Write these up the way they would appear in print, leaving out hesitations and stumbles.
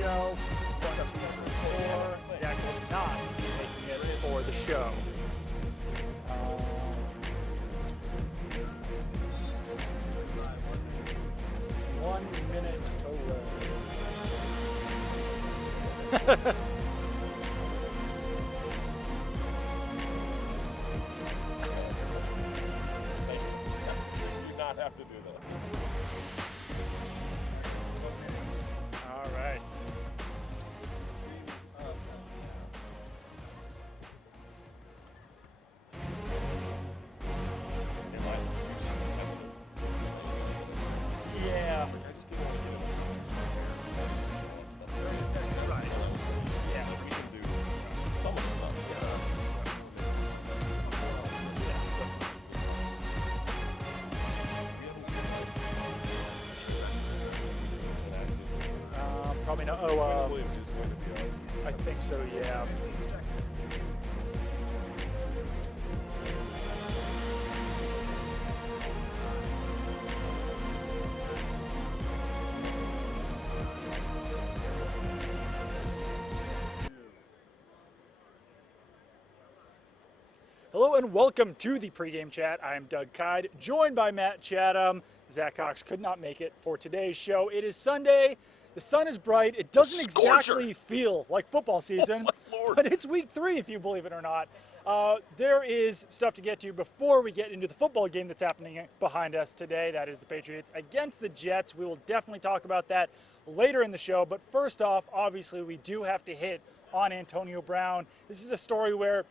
show. 1, 2, 3, 4. Zach will not be making it for the show. 1 minute away. Have to do that. All right. Yeah. I just didn't want to get it. Right. Yeah. We can do some of the stuff. Probably not. I think so, yeah. Hello and welcome to the pregame chat. I am Doug Kyed, joined by Matt Chatham. Zach Cox could not make it for today's show. It is Sunday. The sun is bright. It doesn't exactly feel like football season, but it's week 3, if you believe it or not. There is stuff to get to before we get into the football game that's happening behind us today. That is the Patriots against the Jets. We will definitely talk about that later in the show. But first off, obviously, we do have to hit on Antonio Brown. This is a story where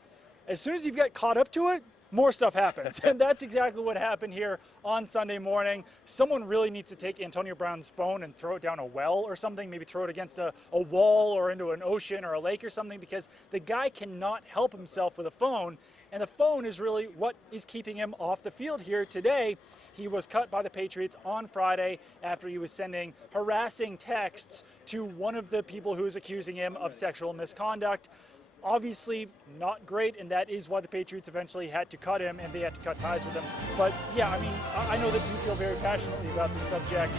as soon as you get caught up to it, more stuff happens. And that's exactly what happened here on Sunday morning. Someone really needs to take Antonio Brown's phone and throw it down a well or something, maybe throw it against a wall or into an ocean or a lake or something, because the guy cannot help himself with a phone. And the phone is really what is keeping him off the field here today. He was cut by the Patriots on Friday after he was sending harassing texts to one of the people who is accusing him of sexual misconduct. Obviously not great, and that is why the Patriots eventually had to cut him and they had to cut ties with him. But yeah, I mean, I know that you feel very passionately about the subject.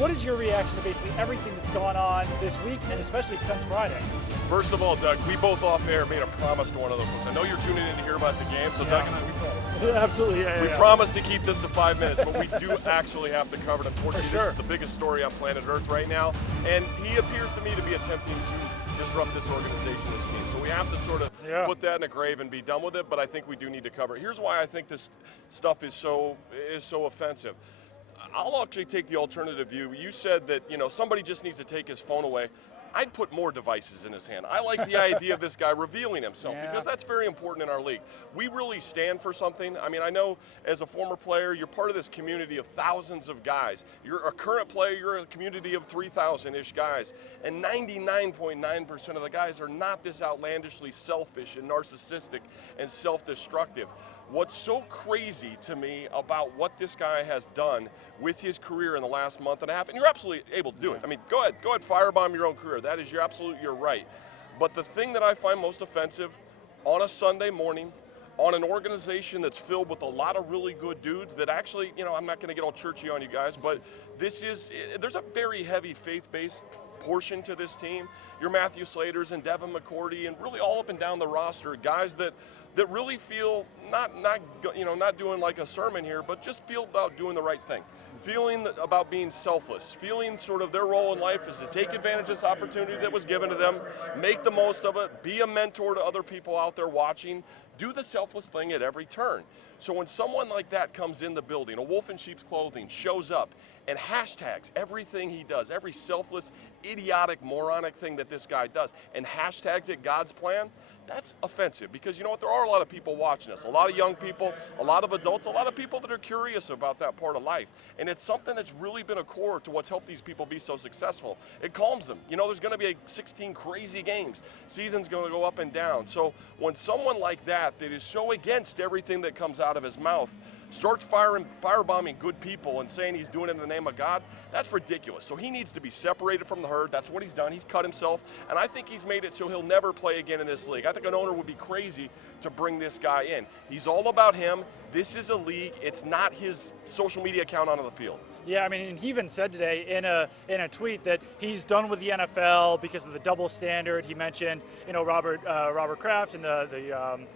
What is your reaction to basically everything that's gone on this week and especially since Friday? First of all, Doug, we both off air made a promise to one of those folks. I know you're tuning in to hear about the game, so Doug and I, we promised. Absolutely, yeah. We promised to keep this to 5 minutes, but we do actually have to cover it. Unfortunately, For sure. This is the biggest story on planet Earth right now, and he appears to me to be attempting to disrupt this organization, this team. So we have to sort of put that in a grave and be done with it, but I think we do need to cover it. Here's why I think this stuff is so offensive. I'll actually take the alternative view. You said that, somebody just needs to take his phone away. I'd put more devices in his hand. I like the idea of this guy revealing himself because that's very important in our league. We really stand for something. I mean, I know as a former player, you're part of this community of thousands of guys. You're a current player, you're a community of 3,000-ish guys. And 99.9% of the guys are not this outlandishly selfish and narcissistic and self-destructive. What's so crazy to me about what this guy has done with his career in the last month and a half, and you're absolutely able to do it. I mean, go ahead, firebomb your own career. That is you're right. But the thing that I find most offensive on a Sunday morning, on an organization that's filled with a lot of really good dudes that actually, I'm not going to get all churchy on you guys, but there's a very heavy faith-based portion to this team. Your Matthew Slaters and Devin McCourty and really all up and down the roster, guys that really feel not doing like a sermon here, but just feel about doing the right thing. Feeling about being selfless, feeling sort of their role in life is to take advantage of this opportunity that was given to them, make the most of it, be a mentor to other people out there watching, do the selfless thing at every turn. So when someone like that comes in the building, a wolf in sheep's clothing, shows up and hashtags everything he does, every selfless, idiotic, moronic thing that this guy does, and hashtags it God's plan, that's offensive because you know what? There are a lot of people watching us, a lot of young people, a lot of adults, a lot of people that are curious about that part of life. And it's something that's really been a core to what's helped these people be so successful. It calms them. There's going to be 16 crazy games. Season's going to go up and down. So when someone like that is so against everything that comes out of his mouth starts firebombing good people and saying he's doing it in the name of God, that's ridiculous. So he needs to be separated from the herd. That's what he's done. He's cut himself, and I think he's made it so he'll never play again in this league. I think an owner would be crazy to bring this guy in. He's all about him. This is a league. It's not his social media account on the field. Yeah, I mean, and he even said today in a tweet that he's done with the NFL because of the double standard. He mentioned, Robert Kraft and the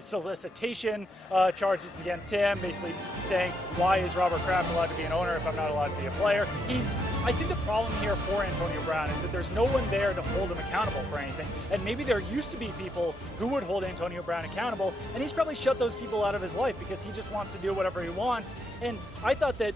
solicitation charges against him, basically saying, why is Robert Kraft allowed to be an owner if I'm not allowed to be a player? I think the problem here for Antonio Brown is that there's no one there to hold him accountable for anything. And maybe there used to be people who would hold Antonio Brown accountable, and he's probably shut those people out of his life because he just wants to do whatever he wants. And I thought that,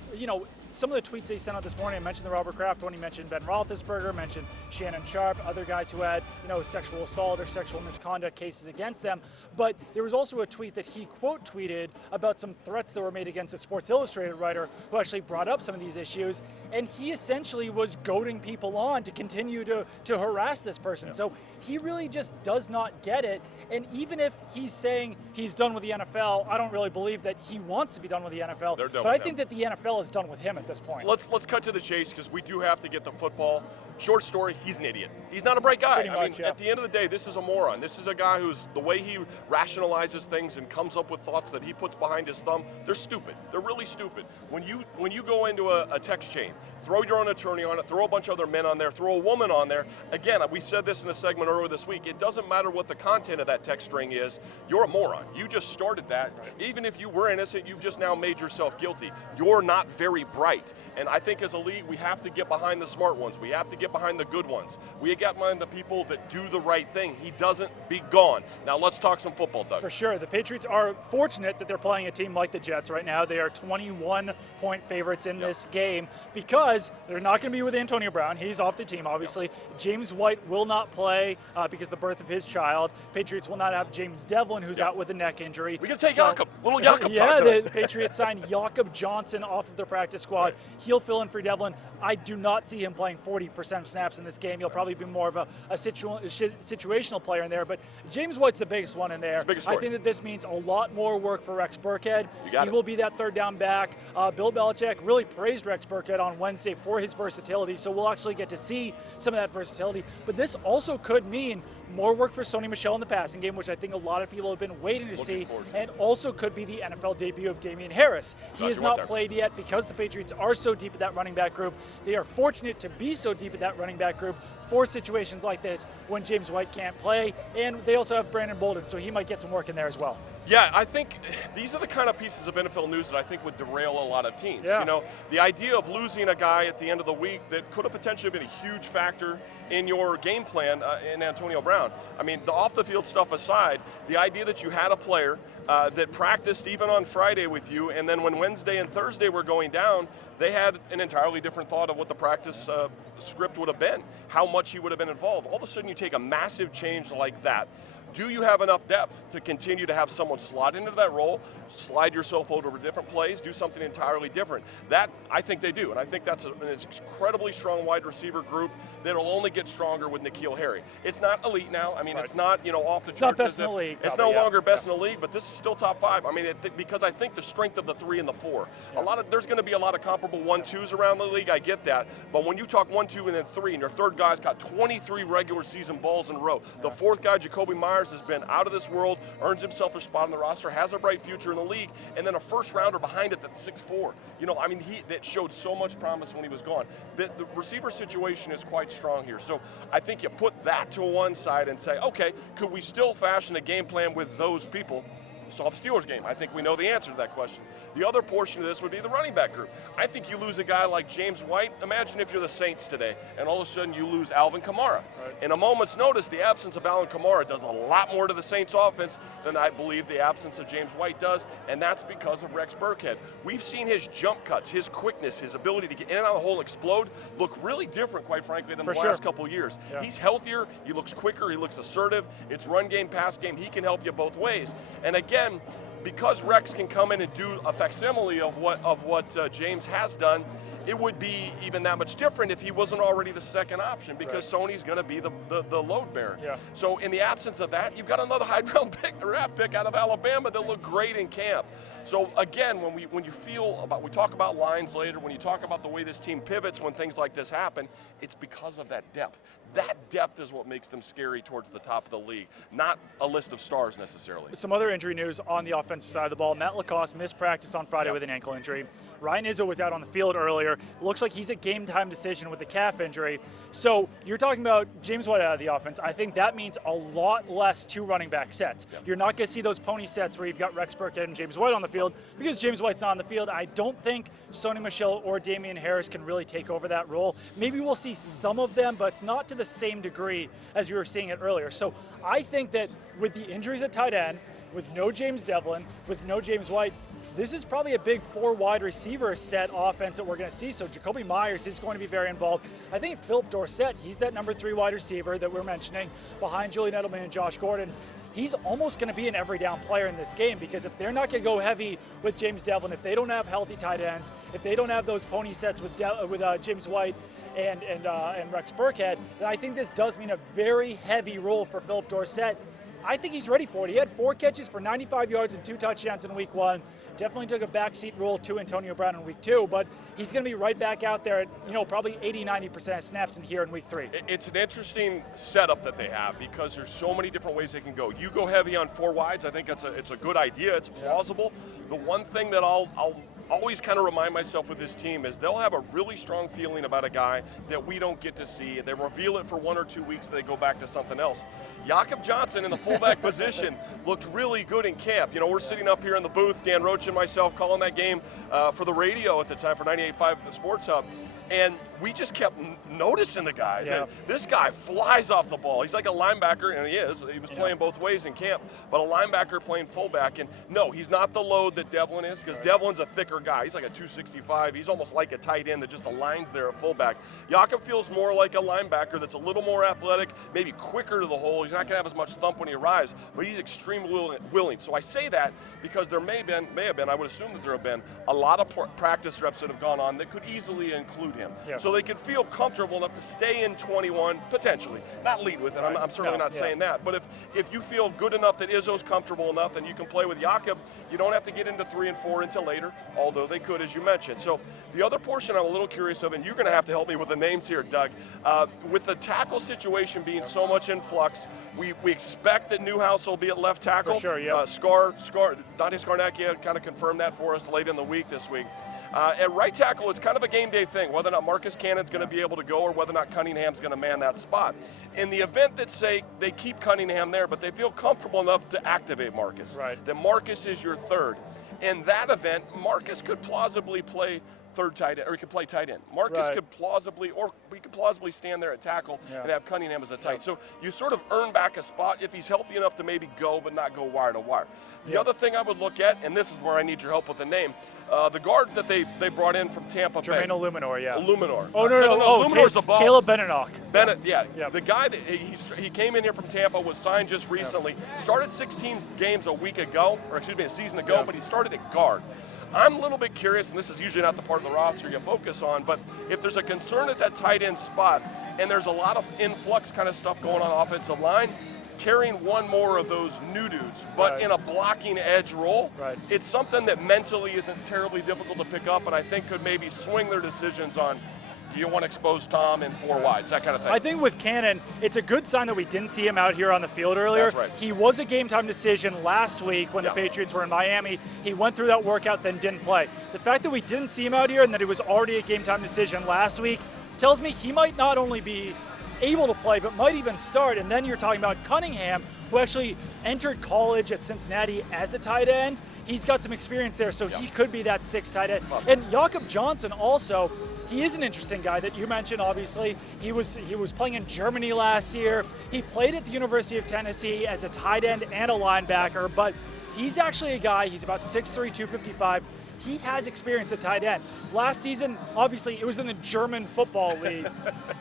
some of the tweets they sent out this morning, I mentioned the Robert Kraft one, he mentioned Ben Roethlisberger, mentioned Shannon Sharp, other guys who had, sexual assault or sexual misconduct cases against them. But there was also a tweet that he quote tweeted about some threats that were made against a Sports Illustrated writer who actually brought up some of these issues. And he essentially was goading people on to continue to harass this person. Yeah. So he really just does not get it. And even if he's saying he's done with the NFL, I don't really believe that he wants to be done with the NFL. But I think that the NFL is done with him at this point. Let's cut to the chase because we do have to get the football. Short story, he's an idiot. He's not a bright guy. At the end of the day, this is a moron. This is a guy who's, the way he rationalizes things and comes up with thoughts that he puts behind his thumb, they're stupid. They're really stupid. When you go into a text chain, throw your own attorney on it, throw a bunch of other men on there, throw a woman on there. Again, we said this in a segment earlier this week, it doesn't matter what the content of that text string is, you're a moron. You just started that. Right. Even if you were innocent, you've just now made yourself guilty. You're not very bright. And I think as a league, we have to get behind the smart ones. We have to get behind the good ones. We get behind the people that do the right thing. He doesn't be gone. Now let's talk some football, Doug. For sure. The Patriots are fortunate that they're playing a team like the Jets right now. They are 21-point favorites in this game because they're not going to be with Antonio Brown. He's off the team, obviously. Yep. James White will not play because of the birth of his child. Patriots will not have James Devlin, who's out with a neck injury. We can take Jakob. Little Jakob. Yeah, the Patriots signed Jakob Johnson off of their practice squad. Right. He'll fill in for Devlin. I do not see him playing 40% of snaps in this game. He'll probably be more of a situational player in there, but James White's the biggest one in there. I think that this means a lot more work for Rex Burkhead. He will be that third down back. Bill Belichick really praised Rex Burkhead on Wednesday for his versatility, so we'll actually get to see some of that versatility. But this also could mean more work for Sony Michel in the passing game, which I think a lot of people have been waiting to see, and also could be the NFL debut of Damian Harris. He has not played yet because the Patriots are so deep at that running back group. They are fortunate to be so deep at that running back group for situations like this when James White can't play, and they also have Brandon Bolden, so he might get some work in there as well. Yeah, I think these are the kind of pieces of NFL news that I think would derail a lot of teams. Yeah. The idea of losing a guy at the end of the week that could have potentially been a huge factor in your game plan in Antonio Brown. I mean, the off-the-field stuff aside, the idea that you had a player that practiced even on Friday with you, and then when Wednesday and Thursday were going down, they had an entirely different thought of what the practice script would have been, how much he would have been involved. All of a sudden you take a massive change like that. Do you have enough depth to continue to have someone slot into that role, slide yourself over different plays, do something entirely different? That, I think they do, and I think that's an incredibly strong wide receiver group that will only get stronger with N'Keal Harry. It's not elite now. I mean, it's not, off the charts. It's not best in the league. It's no longer best in the league, but this is still top 5. I mean, because I think the strength of the 3 and the 4. There's going to be a lot of comparable 1-2s around the league. I get that, but when you talk 1-2 and then 3, and your third guy's got 23 regular season balls in a row, the fourth guy, Jakobi Meyers, has been out of this world, earns himself a spot on the roster, has a bright future in the league, and then a first rounder behind it that's 6'4". That showed so much promise when he was gone. The receiver situation is quite strong here. So I think you put that to one side and say, okay, could we still fashion a game plan with those people? Saw the Steelers game. I think we know the answer to that question. The other portion of this would be the running back group. I think you lose a guy like James White. Imagine if you're the Saints today, and all of a sudden you lose Alvin Kamara. Right. In a moment's notice, the absence of Alvin Kamara does a lot more to the Saints offense than I believe the absence of James White does, and that's because of Rex Burkhead. We've seen his jump cuts, his quickness, his ability to get in and out of the hole and explode look really different, quite frankly, than the last couple of years. Yeah. He's healthier, he looks quicker, he looks assertive. It's run game, pass game. He can help you both ways. And again, because Rex can come in and do a facsimile of what James has done, it would be even that much different if he wasn't already the second option, because Sony's going to be the load bearer. Yeah. So in the absence of that, you've got another high-round draft pick out of Alabama that looked great in camp. So again, when we talk about lines later, when you talk about the way this team pivots when things like this happen, it's because of that depth. That depth is what makes them scary towards the top of the league, not a list of stars necessarily. Some other injury news on the offensive side of the ball. Matt Lacoste missed practice on Friday with an ankle injury. Ryan Izzo was out on the field earlier. Looks like he's a game-time decision with the calf injury. So you're talking about James White out of the offense. I think that means a lot less two running back sets. You're not going to see those pony sets where you've got Rex Burkhead and James White on the field, because James White's not on the field. I don't think Sony Michel or Damian Harris can really take over that role. Maybe we'll see some of them, but it's not to the same degree as we were seeing it earlier. So I think that with the injuries at tight end, with no James Devlin, with no James White, this is probably a big 4 wide receiver set offense that we're going to see. So Jacoby Myers is going to be very involved. I think Philip Dorsett, he's that number 3 wide receiver that we're mentioning behind Julian Edelman and Josh Gordon. He's almost going to be an every down player in this game, because if they're not going to go heavy with James Devlin, if they don't have healthy tight ends, if they don't have those pony sets with James White and Rex Burkhead, then I think this does mean a very heavy role for Philip Dorsett. I think he's ready for it. He had 4 catches for 95 yards and 2 touchdowns in week 1. Definitely took a backseat role to Antonio Brown in week 2, but he's going to be right back out there at, probably 80-90% of snaps in here in week 3. It's an interesting setup that they have, because there's so many different ways they can go. You go heavy on 4 wides. I think it's a good idea. It's plausible. The one thing that I'll always kind of remind myself with this team is they'll have a really strong feeling about a guy that we don't get to see. They reveal it for 1 or 2 weeks, they go back to something else. Jakob Johnson in the fullback position looked really good in camp. We're sitting up here in the booth, Dan Roach and myself, calling that game for the radio at the time for 98.5 Sports Hub. And we just kept noticing the guy. Yeah. This guy flies off the ball. He's like a linebacker, and he is. He was playing both ways in camp, but a linebacker playing fullback. And no, he's not the load that Devlin is, because Devlin's a thicker guy. He's like a 265. He's almost like a tight end that just aligns there at fullback. Jakob feels more like a linebacker that's a little more athletic, maybe quicker to the hole. He's not going to have as much thump when he arrives, but he's extremely willing. So I say that because there may have been, I would assume that there have been a lot of practice reps that have gone on that could easily include him. Yeah. So they could feel comfortable enough to stay in 21, potentially. Not lead with it, I'm certainly not saying that. But if you feel good enough that Izzo's comfortable enough and you can play with Jakob, you don't have to get into 3 and 4 until later, although they could, as you mentioned. So the other portion I'm a little curious of, and you're going to have to help me with the names here, Doug, with the tackle situation being so much in flux, we expect that Newhouse will be at left tackle. For sure, yeah. Dante Scarnecchia kind of confirmed that for us late in the week this week. At right tackle, it's kind of a game day thing, whether or not Marcus Cannon's going to be able to go or whether or not Cunningham's going to man that spot. In the event that, say, they keep Cunningham there, but they feel comfortable enough to activate Marcus, then Marcus is your third. In that event, Marcus could plausibly play third tight end, or he could play tight end. Marcus could plausibly, or we could plausibly stand there at tackle and have Cunningham as a tight. So you sort of earn back a spot if he's healthy enough to maybe go, but not go wire to wire. The other thing I would look at, and this is where I need your help with the name, the guard that they brought in from Tampa Bay. Jermaine Illuminor, Illuminor. Oh, no. Illuminor's a ball. Caleb Benenoch. Bennett, The guy that he came in here from Tampa, was signed just recently. Started 16 games a season ago, but he started at guard. I'm a little bit curious, and this is usually not the part of the roster you focus on, but if there's a concern at that tight end spot, and there's a lot of influx kind of stuff going on offensive line, carrying one more of those new dudes, but in a blocking edge role, it's something that mentally isn't terribly difficult to pick up, and I think could maybe swing their decisions on, do you want to expose Tom in 4 wides, that kind of thing. I think with Cannon, it's a good sign that we didn't see him out here on the field earlier. That's right. He was a game-time decision last week when the Patriots were in Miami. He went through that workout, then didn't play. The fact that we didn't see him out here and that it was already a game-time decision last week tells me he might not only be able to play, but might even start. And then you're talking about Cunningham, who actually entered college at Cincinnati as a tight end. He's got some experience there, so he could be that 6th tight end. And Jakob Johnson also, he is an interesting guy that you mentioned, obviously. He was playing in Germany last year. He played at the University of Tennessee as a tight end and a linebacker, but he's actually a guy, he's about 6'3", 255. He has experience at tight end. Last season, obviously, it was in the German football league,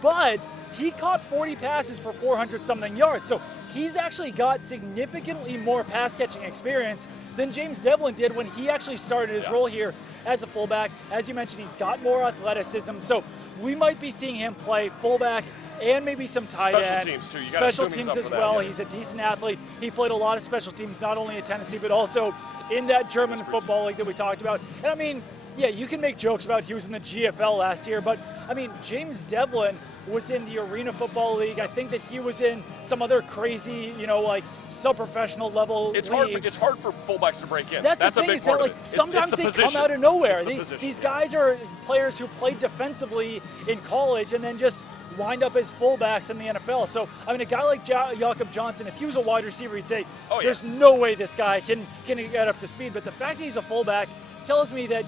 but he caught 40 passes for 400-something yards. So he's actually got significantly more pass-catching experience than James Devlin did when he actually started his role here as a fullback. As you mentioned, he's got more athleticism, so we might be seeing him play fullback and maybe some tight end. Special teams, too. Special teams as well. Yeah. He's a decent athlete. He played a lot of special teams, not only at Tennessee, but also in that German football league that we talked about. And I mean, yeah, you can make jokes about he was in the GFL last year, but I mean, James Devlin was in the Arena Football League. I think that he was in some other crazy, like sub-professional level leagues. It's hard for fullbacks to break in. That's the a thing, big is part that of it. sometimes it's the they position. come out of nowhere. It's These guys are players who played defensively in college and then just wind up as fullbacks in the NFL. So, I mean, a guy like Jakob Johnson, if he was a wide receiver, he'd say, there's no way this guy can get up to speed. But the fact that he's a fullback tells me that,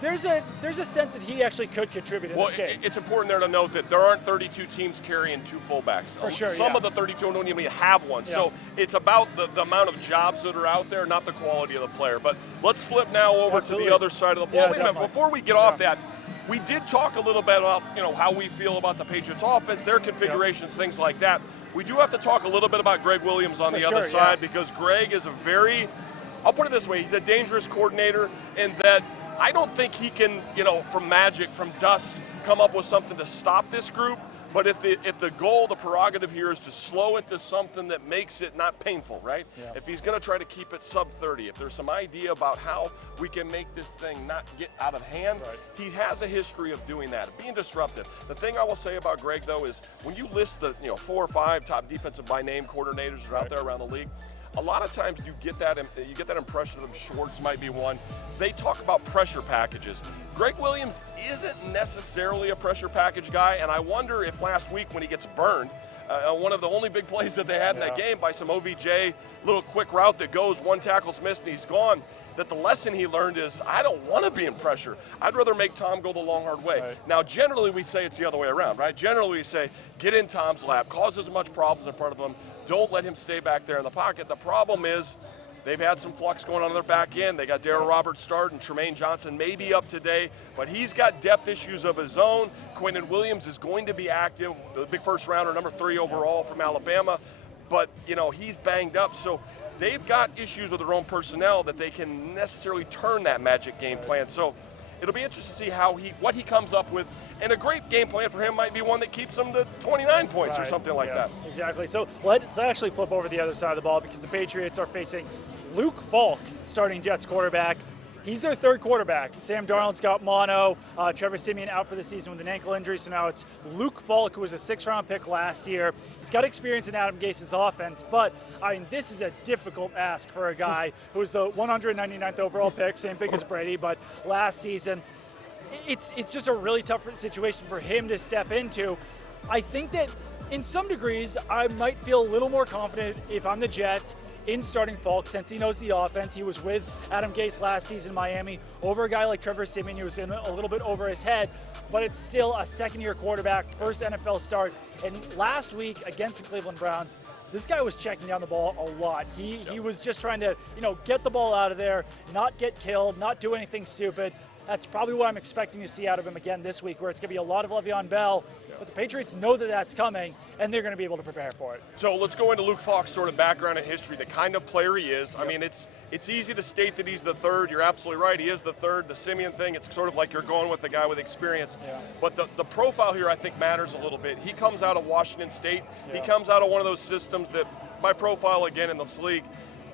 there's a sense that he actually could contribute in this game. It's important there to note that there aren't 32 teams carrying 2 fullbacks. For sure, Some of the 32 don't even have one. Yeah. So it's about the amount of jobs that are out there, not the quality of the player. But let's flip now over to the other side of the ball. Yeah, wait a minute, before we get off that, we did talk a little bit about how we feel about the Patriots offense, their configurations, things like that. We do have to talk a little bit about Greg Williams on the other side because Greg is I'll put it this way, he's a dangerous coordinator in that I don't think he can, from magic, from dust, come up with something to stop this group. But if the goal, the prerogative here is to slow it to something that makes it not painful, right? Yeah. If he's going to try to keep it sub 30, if there's some idea about how we can make this thing not get out of hand, he has a history of doing that, of being disruptive. The thing I will say about Greg, though, is when you list the 4 or 5 top defensive by name coordinators that are out there around the league, a lot of times you get that impression of them. Schwartz might be one. They talk about pressure packages. Greg Williams isn't necessarily a pressure package guy, and I wonder if last week when he gets burned, one of the only big plays that they had in that game by some OBJ, little quick route that goes, 1 tackle's missed and he's gone, that the lesson he learned is, I don't want to be in pressure. I'd rather make Tom go the long, hard way. Right. Now, generally we say it's the other way around, right? Generally we say, get in Tom's lap, cause as much problems in front of him, don't let him stay back there in the pocket. The problem is they've had some flux going on in their back end. They got Darryl Roberts starting, Tremaine Johnson may be up today, but he's got depth issues of his own. Quentin Williams is going to be active, the big first rounder, number 3 overall from Alabama, but he's banged up. So they've got issues with their own personnel that they can necessarily turn that magic game plan. So it'll be interesting to see what he comes up with, and a great game plan for him might be one that keeps him to 29 points or something like that. Exactly. So let's actually flip over to the other side of the ball because the Patriots are facing Luke Falk, starting Jets quarterback. He's their 3rd quarterback. Sam Darnold's got mono. Trevor Siemian out for the season with an ankle injury, so now it's Luke Falk, who was a 6th-round pick last year. He's got experience in Adam Gase's offense, but I mean, this is a difficult ask for a guy who was the 199th overall pick, same pick as Brady, but last season. It's just a really tough situation for him to step into. I think that in some degrees, I might feel a little more confident if I'm the Jets in starting Falk, since he knows the offense. He was with Adam Gase last season in Miami over a guy like Trevor Siemian, who was in a little bit over his head, but it's still a 2nd-year quarterback, first NFL start. And last week against the Cleveland Browns, this guy was checking down the ball a lot. He was just trying to, get the ball out of there, not get killed, not do anything stupid. That's probably what I'm expecting to see out of him again this week, where it's going to be a lot of Le'Veon Bell. But the Patriots know that that's coming, and they're going to be able to prepare for it. So let's go into Luke Falk's sort of background and history, the kind of player he is. I mean, it's easy to state that he's the 3rd. You're absolutely right. He is the 3rd. The Siemian thing, it's sort of like you're going with the guy with experience. Yeah. But the profile here, I think, matters a little bit. He comes out of Washington State. Yeah. He comes out of one of those systems that, by profile, again, in this league,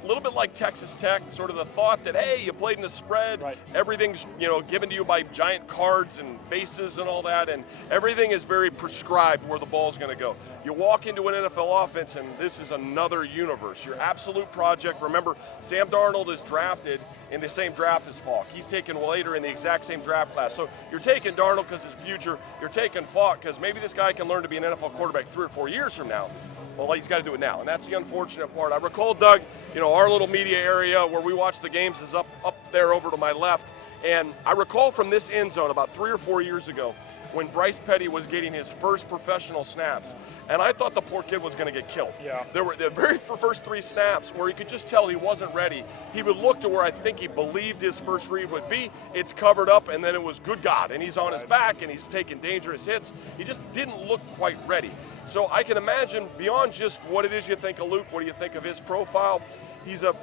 a little bit like Texas Tech, sort of the thought that, hey, you played in a spread, everything's given to you by giant cards and faces and all that, and everything is very prescribed where the ball's going to go. You walk into an NFL offense, and this is another universe. Your absolute project. Remember, Sam Darnold is drafted in the same draft as Falk. He's taken later in the exact same draft class. So you're taking Darnold because his future. You're taking Falk because maybe this guy can learn to be an NFL quarterback 3 or 4 years from now. Well, he's got to do it now, and that's the unfortunate part. I recall, Doug, our little media area where we watch the games is up there over to my left, and I recall from this end zone about 3 or 4 years ago when Bryce Petty was getting his first professional snaps, and I thought the poor kid was going to get killed. Yeah. There were the very first 3 snaps where you could just tell he wasn't ready. He would look to where I think he believed his first read would be. It's covered up, and then it was good God, and he's on his back, and he's taking dangerous hits. He just didn't look quite ready. So I can imagine, beyond just what it is you think of Luke, what do you think of his profile, He's a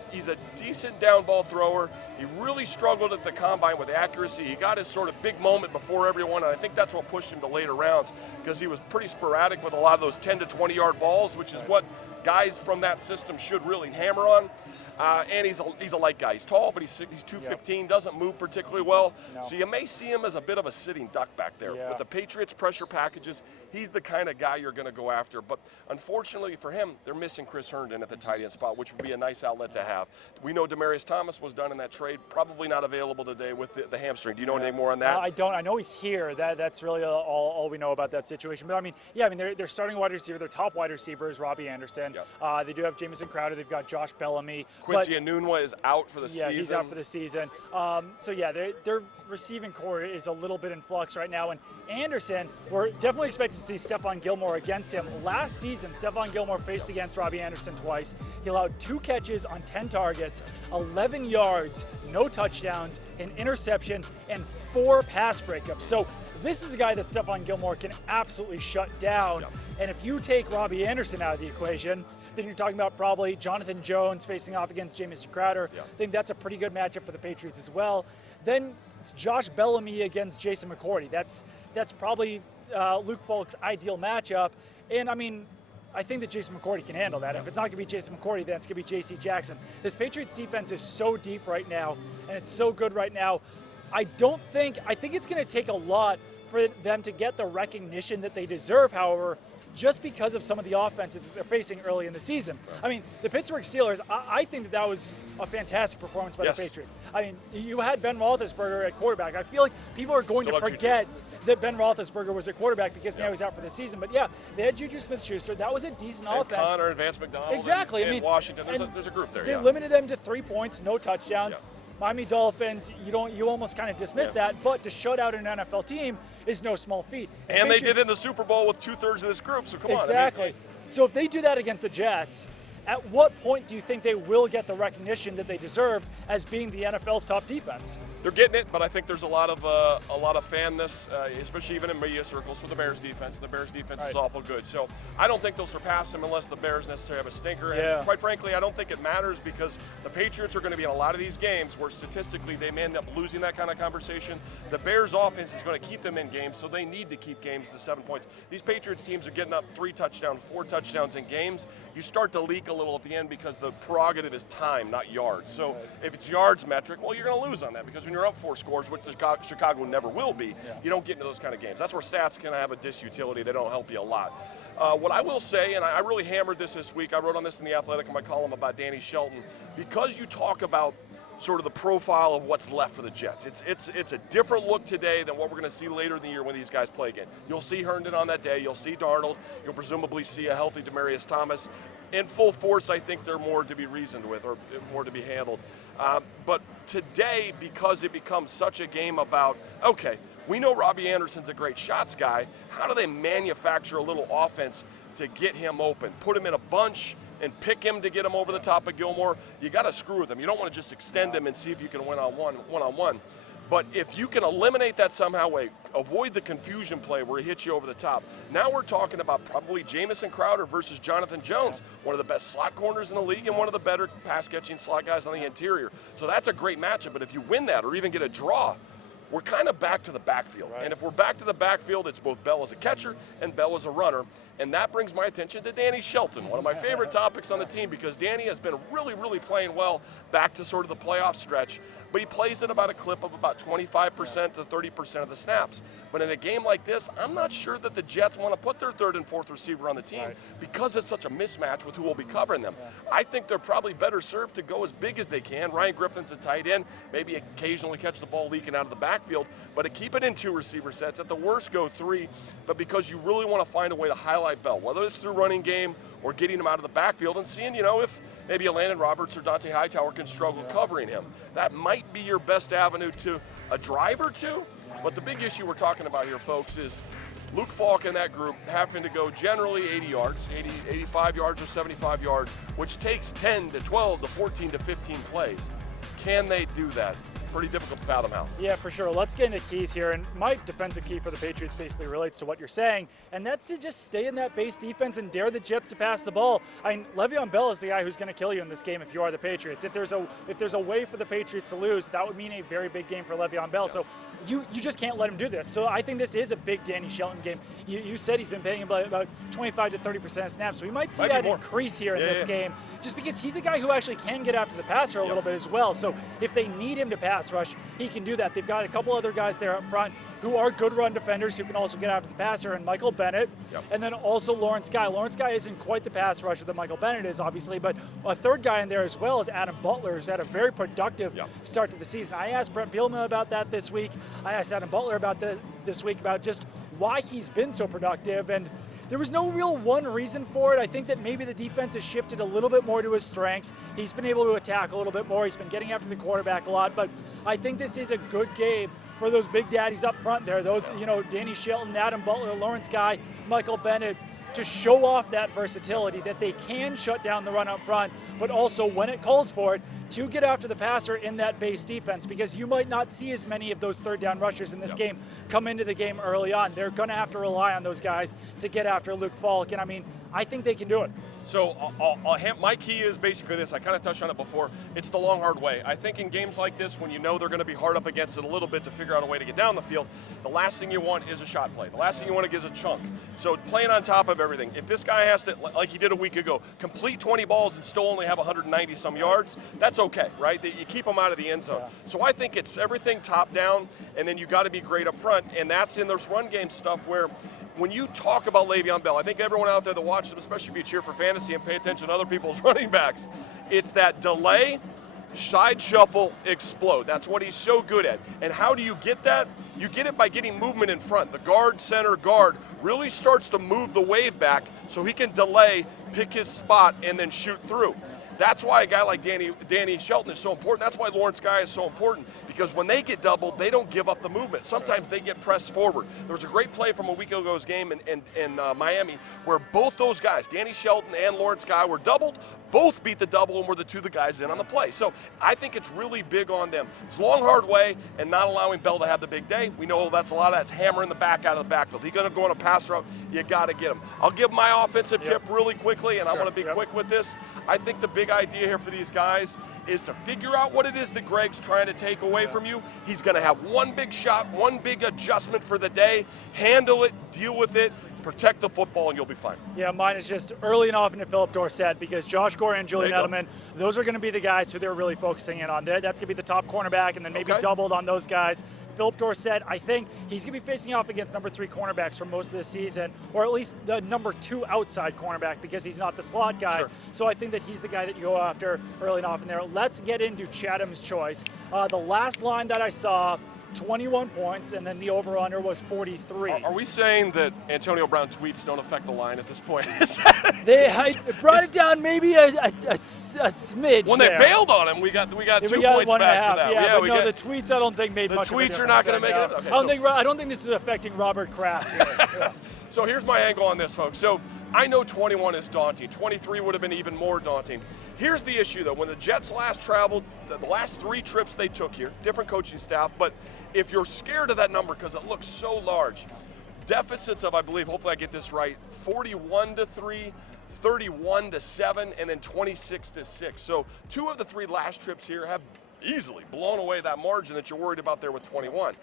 decent down ball thrower. He really struggled at the combine with accuracy. He got his sort of big moment before everyone, and I think that's what pushed him to later rounds because he was pretty sporadic with a lot of those 10 to 20 yard balls, which is what guys from that system should really hammer on. And he's a light guy. He's tall, but he's 215, doesn't move particularly well. No. So you may see him as a bit of a sitting duck back there. With the Patriots pressure packages, he's the kind of guy you're going to go after. But unfortunately for him, they're missing Chris Herndon at the tight end spot, which would be a nice outlet to have. We know Demaryius Thomas was done in that trade, probably not available today with the hamstring. Do you know anything more on that? I don't. I know he's here. That's really all we know about that situation. But I mean, they're starting wide receiver. Their top wide receiver is Robbie Anderson. Yep. They do have Jamison Crowder. They've got Josh Bellamy. Quincy Enunwa is out for the season. Yeah, he's out for the season. Their receiving core is a little bit in flux right now. And Anderson, we're definitely expecting to see Stephon Gilmore against him. Last season, Stephon Gilmore faced against Robbie Anderson twice. He allowed 2 catches on 10 targets, 11 yards, no touchdowns, an interception, and 4 pass breakups. So this is a guy that Stephon Gilmore can absolutely shut down. Yep. And if you take Robbie Anderson out of the equation, then you're talking about probably Jonathan Jones facing off against Jamison Crowder. Yep. I think that's a pretty good matchup for the Patriots as well. Then it's Josh Bellamy against Jason McCourty. That's probably Luke Falk's ideal matchup. And I mean, I think that Jason McCourty can handle that. If it's not going to be Jason McCourty, then it's going to be J.C. Jackson. This Patriots defense is so deep right now, and it's so good right now. I think it's going to take a lot for them to get the recognition that they deserve, however, just because of some of the offenses that they're facing early in the season. I mean, the Pittsburgh Steelers, I think that was a fantastic performance by the Patriots. I mean, you had Ben Roethlisberger at quarterback. I feel like people are going to forget that Ben Roethlisberger was a quarterback because now he's out for the season. But yeah, they had Juju Smith-Schuster. That was a decent offense. Connor and Vance McDonald. Exactly. And Washington. There's a group there. They limited them to 3 points, no touchdowns. Miami Dolphins, you almost kind of dismiss that, but to shut out an NFL team is no small feat. And they did in the Super Bowl with 2/3 of this group, so come on. Exactly. So if they do that against the Jets, at what point do you think they will get the recognition that they deserve as being the NFL's top defense? They're getting it, but I think there's a lot of fanness, especially even in media circles, for the Bears defense. The Bears defense is awful good, so I don't think they'll surpass them unless the Bears necessarily have a stinker. And quite frankly, I don't think it matters because the Patriots are going to be in a lot of these games where statistically they may end up losing that kind of conversation. The Bears offense is going to keep them in games, so they need to keep games to 7 points. These Patriots teams are getting up 3 touchdowns, 4 touchdowns in games. You start to leak a little at the end because the prerogative is time, not yards. So if it's yards metric, well, you're going to lose on that because when you're up 4 scores, which Chicago never will be, you don't get into those kind of games. That's where stats can have a disutility. They don't help you a lot. What I will say, and I really hammered this week, I wrote on this in The Athletic in my column about Danny Shelton, because you talk about sort of the profile of what's left for the Jets. It's a different look today than what we're going to see later in the year when these guys play again. You'll see Herndon on that day. You'll see Darnold. You'll presumably see a healthy Demaryius Thomas. In full force, I think they're more to be reasoned with or more to be handled. But today, because it becomes such a game about, okay, we know Robbie Anderson's a great shots guy. How do they manufacture a little offense to get him open? Put him in a bunch and pick him to get him over the top of Gilmore. You got to screw with him. You don't want to just extend him and see if you can win on one-on-one. But if you can eliminate that somehow, avoid the confusion play where he hits you over the top. Now we're talking about probably Jamison Crowder versus Jonathan Jones, one of the best slot corners in the league and one of the better pass-catching slot guys on the interior. So that's a great matchup. But if you win that or even get a draw, we're kind of back to the backfield. And if we're back to the backfield, it's both Bell as a catcher and Bell as a runner. And that brings my attention to Danny Shelton, one of my favorite topics on the team, because Danny has been really, really playing well back to sort of the playoff stretch. But he plays at about a clip of about 25% to 30% of the snaps. But in a game like this, I'm not sure that the Jets want to put their 3rd and 4th receiver on the team because it's such a mismatch with who will be covering them. I think they're probably better served to go as big as they can. Ryan Griffin's a tight end, maybe occasionally catch the ball leaking out of the backfield, but to keep it in 2 receiver sets, at the worst go 3, but because you really want to find a way to highlight Bell, whether it's through running game or getting him out of the backfield and seeing, if maybe a Landon Roberts or Dante Hightower can struggle covering him. That might be your best avenue to a drive or two. But the big issue we're talking about here, folks, is Luke Falk and that group having to go generally 80 yards, 85 yards or 75 yards, which takes 10 to 12 to 14 to 15 plays. Can they do that? pretty difficult to fathom how. Yeah, for sure. Let's get into keys here. And my defensive key for the Patriots basically relates to what you're saying, and that's to just stay in that base defense and dare the Jets to pass the ball. I mean, Le'Veon Bell is the guy who's going to kill you in this game if you are the Patriots. If there's a way for the Patriots to lose, that would mean a very big game for Le'Veon Bell. So you just can't let him do this. So I think this is a big Danny Shelton game. You said he's been playing about 25 to 30% of snaps, so we might see that increase here in this game, just because he's a guy who actually can get after the passer a little bit as well. So if they need him to pass rush, he can do that. They've got a couple other guys there up front who are good run defenders who can also get after the passer, and Michael Bennett, and then also Lawrence Guy. Lawrence Guy isn't quite the pass rusher that Michael Bennett is, obviously, but a third guy in there as well is Adam Butler, who's had a very productive start to the season. I asked Brett Bielema about that this week. I asked Adam Butler about this week about just why he's been so productive, and there was no real one reason for it. I think that maybe the defense has shifted a little bit more to his strengths. He's been able to attack a little bit more. He's been getting after the quarterback a lot, but I think this is a good game for those big daddies up front there. Those, Danny Shelton, Adam Butler, Lawrence Guy, Michael Bennett, to show off that versatility, that they can shut down the run up front, but also when it calls for it, to get after the passer in that base defense, because you might not see as many of those third down rushers in this game come into the game early on. They're going to have to rely on those guys to get after Luke Falk, and I mean, I think they can do it. So my key is basically this. I kind of touched on it before. It's the long, hard way. I think in games like this, when you know they're going to be hard up against it a little bit to figure out a way to get down the field, the last thing you want is a shot play. The last thing you want to get is a chunk. So playing on top of everything. If this guy has to, like he did a week ago, complete 20 balls and still only have 190 some yards, that's okay, right? You keep them out of the end zone. So I think it's everything top down, and then you got to be great up front, and that's in this run game stuff where when you talk about Le'Veon Bell, I think everyone out there that watches him, especially if you cheer for fantasy and pay attention to other people's running backs, it's that delay, side shuffle, explode. That's what he's so good at. And how do you get that? You get it by getting movement in front. The guard, center, guard really starts to move the wave back so he can delay, pick his spot, and then shoot through. That's why a guy like Danny Shelton is so important. That's why Lawrence Guy is so important, because when they get doubled, they don't give up the movement. Sometimes they get pressed forward. There was a great play from a week ago's game in Miami where both those guys, Danny Shelton and Lawrence Guy, were doubled. Both beat the double and were the two guys in on the play. So I think it's really big on them. It's long, hard way and not allowing Bell to have the big day. We know that's a lot of that's hammering the back out of the backfield. He's going to go on a pass route. You got to get him. I'll give my offensive tip really quickly, and I want to be quick with this. I think the big idea here for these guys is to figure out what it is that Greg's trying to take away from you. He's going to have one big shot, one big adjustment for the day. Handle it, deal with it, protect the football, and you'll be fine. Yeah, mine is just early and often to Philip Dorsett, because Josh Gore and Julian Edelman, those are going to be the guys who they're really focusing in on. That's going to be the top cornerback, and then maybe doubled on those guys. Philip Dorsett, I think he's going to be facing off against number 3 cornerbacks for most of the season, or at least the number 2 outside cornerback, because he's not the slot guy. So I think that he's the guy that you go after early and often there. Let's get into Chatham's choice. The last line that I saw, 21 points, and then the over-under was 43. Are we saying that Antonio Brown tweets don't affect the line at this point? They brought it down maybe a smidge. When they bailed on him, we got 2 points back for that. Yeah, but no, the tweets I don't think made much of a difference. The tweets are not going to make it. Okay, I don't think this is affecting Robert Kraft here. So here's my angle on this, folks. So I know 21 is daunting. 23 would have been even more daunting. Here's the issue, though. When the Jets last traveled, the last 3 trips they took here, different coaching staff, but if you're scared of that number because it looks so large, deficits of, I believe, hopefully I get this right, 41-3, 31-7, and then 26-6. So 2 of the 3 last trips here have easily blown away that margin that you're worried about there with 21.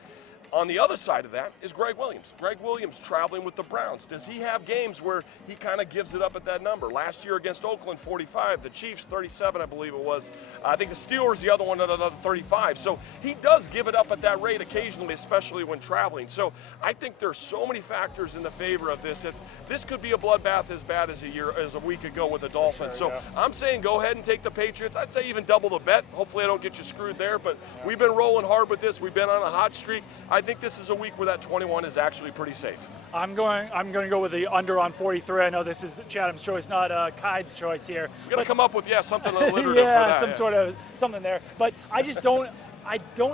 On the other side of that is Greg Williams. Greg Williams traveling with the Browns. Does he have games where he kind of gives it up at that number? Last year against Oakland, 45. The Chiefs, 37, I believe it was. I think the Steelers, the other one, at another 35. So he does give it up at that rate occasionally, especially when traveling. So I think there's so many factors in the favor of this. This could be a bloodbath as bad as a week ago with the Dolphins. So I'm saying go ahead and take the Patriots. I'd say even double the bet. Hopefully I don't get you screwed there, but we've been rolling hard with this. We've been on a hot streak. I think this is a week where that 21 is actually pretty safe. I'm going to go with the under on 43. I know this is Chatham's choice, not Kyed's choice here. You're going to come up with something alliterative for that. Sort of something there. But I just don't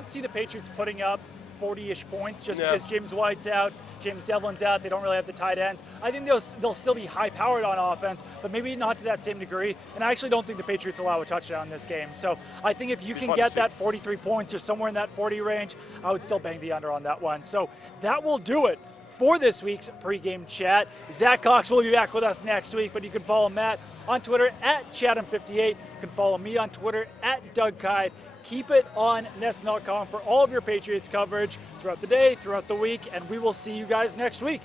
see the Patriots putting up 40-ish points just because James White's out, James Devlin's out. They don't really have the tight ends. I think they'll still be high-powered on offense, but maybe not to that same degree. And I actually don't think the Patriots allow a touchdown in this game. So I think if you can get that 43 points or somewhere in that 40 range, I would still bang the under on that one. So that will do it for this week's pregame chat. Zach Cox will be back with us next week, but you can follow Matt on Twitter at Chatham58. You can follow me on Twitter at Doug Kyed. Keep it on NESN.com for all of your Patriots coverage throughout the day, throughout the week, and we will see you guys next week.